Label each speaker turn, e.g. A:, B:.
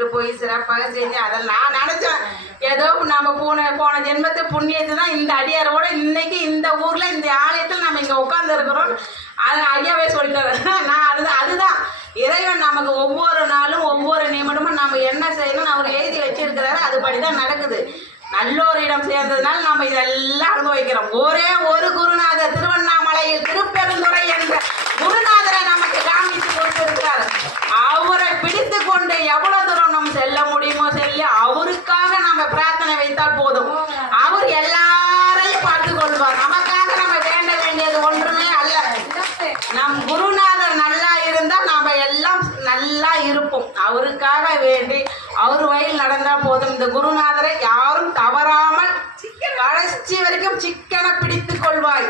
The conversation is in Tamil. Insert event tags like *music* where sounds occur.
A: கூட்டிட்டு போய் சிறப்பாக செஞ்சு அதை நான் நினைச்சேன். ஏதோ நம்ம போன போன ஜென்மத்து புண்ணியத்து தான் இந்த அடியாரோட இன்னைக்கு இந்த ஊர்ல இந்த ஆலயத்தில் நம்ம இங்க உட்கார்ந்து இருக்கிறோம் அது ஐயாவே சொல்லிட்டாரு *laughs* நான் அது அதுதான். இறைவன் நமக்கு ஒவ்வொரு நாளும் ஒவ்வொரு நிமிடமும் நம்ம என்ன செய்யணும்னு அவர் எழுதி வச்சிருக்கிறாரு அதுபடிதான் நடக்குது. நல்லோரிடம் சேர்ந்ததுனால நம்ம இதெல்லாம் அனுபவிக்கிறோம். ஒரே ஒரு குருநாதர் நம் குருநாதர் நல்லா இருந்தா நாம எல்லாம் நல்லா இருப்போம். அவருக்காக வேண்டி அவர் வயல் நடந்தா போதும். இந்த குருநாதரை யாரும் தவறாமல் கடைசி வரைக்கும் சிக்கனை பிடித்து கொள்வாய்.